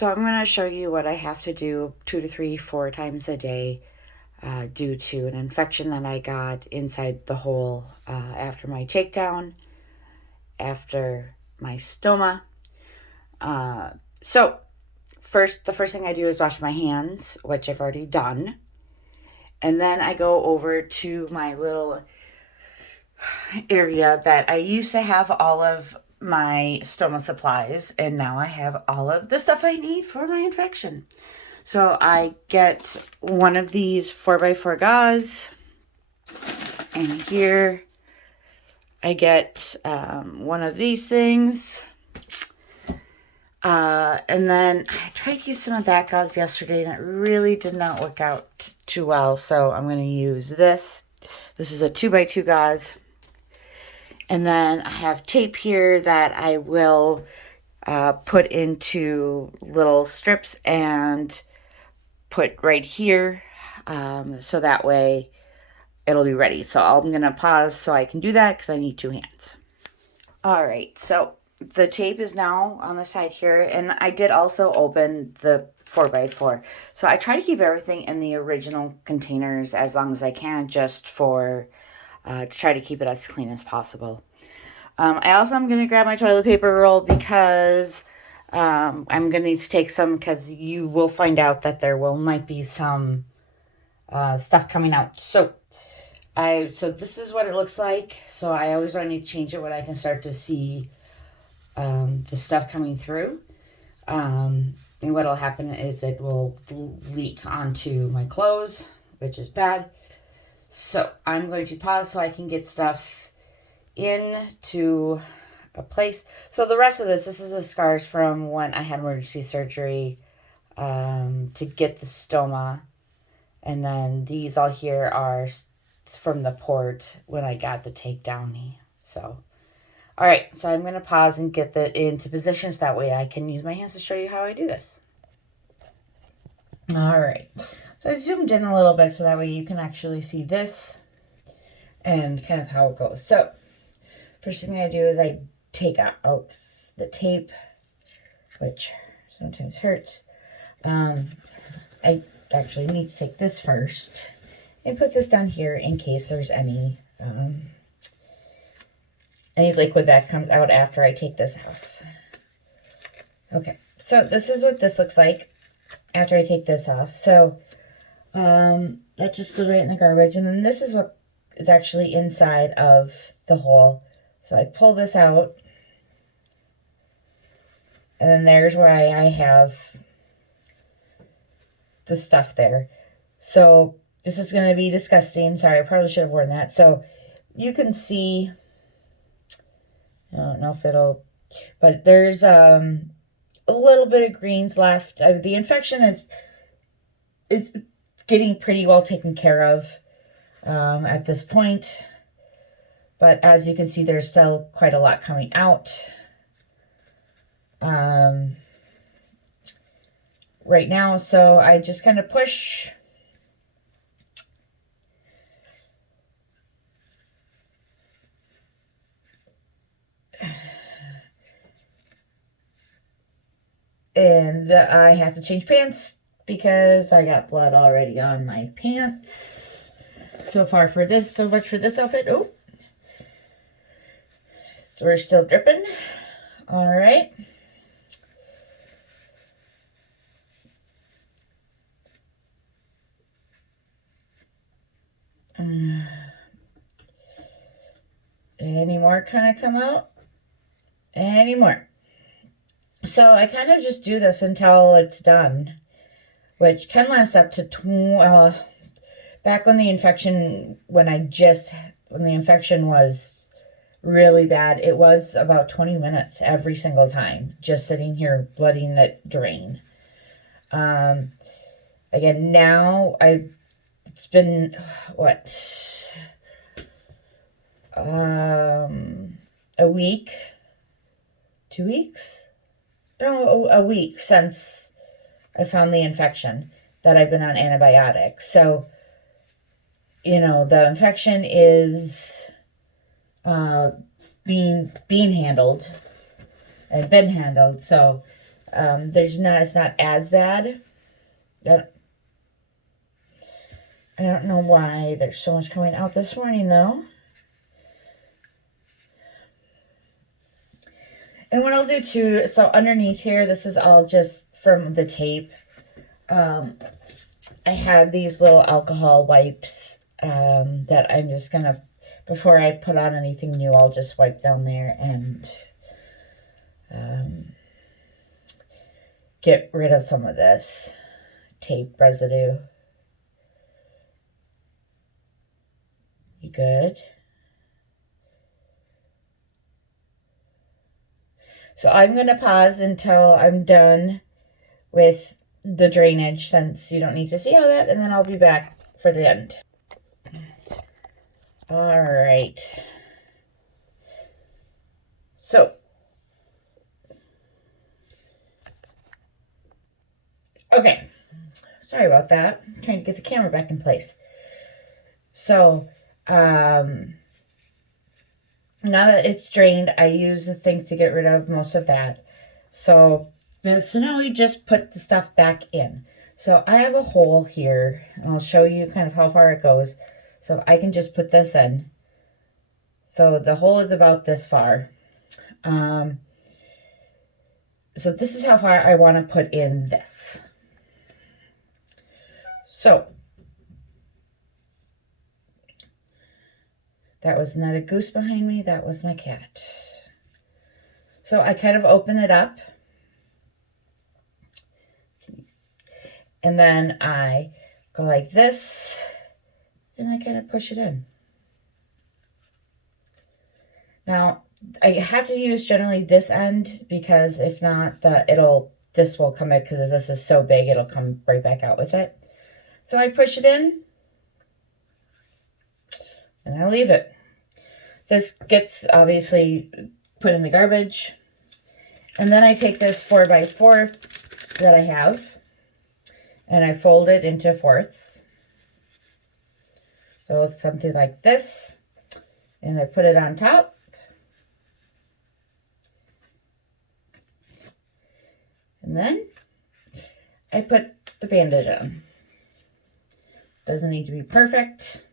So I'm going to show you what I have to do 2 to 3, 4 times a day due to an infection that I got inside the hole after my takedown, after my stoma. So the first thing I do is wash my hands, which I've already done. And then I go over to my little area that I used to have all of my stoma supplies, and now I have all of the stuff I need for my infection. So I get one of these 4x4 gauze, and here I get one of these things. And then I tried to use some of that gauze yesterday, and it really did not work out too well. So I'm going to use this. This is a 2x2 gauze. And then I have tape here that I will put into little strips and put right here. So that way it'll be ready. So I'm going to pause so I can do that because I need 2 hands. All right. So the tape is now on the side here. And I did also open the 4x4. So I try to keep everything in the original containers as long as I can, just for to try to keep it as clean as possible. I also am going to grab my toilet paper roll because I'm going to need to take some, because you will find out that there might be some stuff coming out. So this is what it looks like. So I always need to change it when I can start to see the stuff coming through. And what will happen is it will leak onto my clothes, which is bad. So I'm going to pause so I can get stuff into a place. So the rest of this is the scars from when I had emergency surgery to get the stoma. And then these all here are from the port when I got the takedown. So, all right. So I'm going to pause and get that into positions. That way I can use my hands to show you how I do this. All right. So I zoomed in a little bit so that way you can actually see this and kind of how it goes. So first thing I do is I take out the tape, which sometimes hurts. I actually need to take this first and put this down here in case there's any liquid that comes out after I take this off. Okay, so this is what this looks like after I take this off. So that just goes right in the garbage. And then this is what is actually inside of the hole. So I pull this out, and then there's where I have the stuff there. So this is going to be disgusting. Sorry, I probably should have worn that. So you can see, I don't know if it'll, but there's a little bit of greens left. The infection is getting pretty well taken care of at this point. But as you can see, there's still quite a lot coming out. Right now, so I just kind of push. And I have to change pants because I got blood already on my pants. So much for this outfit. Oh. So we're still dripping. All right. Any more kind of come out? Any more? So I kind of just do this until it's done, which can last up to back when the infection was really bad, it was about 20 minutes every single time, just sitting here letting it drain. Again, now it's been a week, 2 weeks? No, a week since I found the infection that I've been on antibiotics. So, the infection is being handled and been handled. So It's not as bad. I don't know why there's so much coming out this morning though. And what I'll do too, so underneath here, this is all just from the tape. I have these little alcohol wipes that I'm just going to, before I put on anything new, I'll just wipe down there and get rid of some of this tape residue. You good? So I'm going to pause until I'm done with the drainage, since you don't need to see all that, and then I'll be back for the end. All right. So, okay. Sorry about that. I'm trying to get the camera back in place. So, now that it's drained, I use the thing to get rid of most of that. So now we just put the stuff back in. So I have a hole here, and I'll show you kind of how far it goes. So I can just put this in. So the hole is about this far. So this is how far I want to put in this. So that was not a goose behind me. That was my cat. So I kind of open it up. And then I go like this. And I kind of push it in. Now, I have to use generally this end, because if not, this will come in, because this is so big, it'll come right back out with it. So I push it in. And I leave it. This gets obviously put in the garbage. And then I take this 4x4 that I have, and I fold it into fourths. So it looks something like this. And I put it on top. And then I put the bandage on. Doesn't need to be perfect.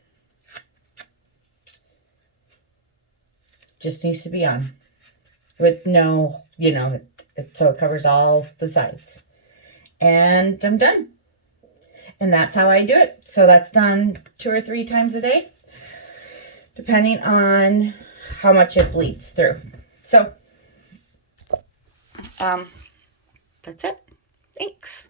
Just needs to be on. With no, so it covers all the sides. And I'm done. And that's how I do it. So that's done 2 or 3 times a day, depending on how much it bleeds through. So, that's it. Thanks.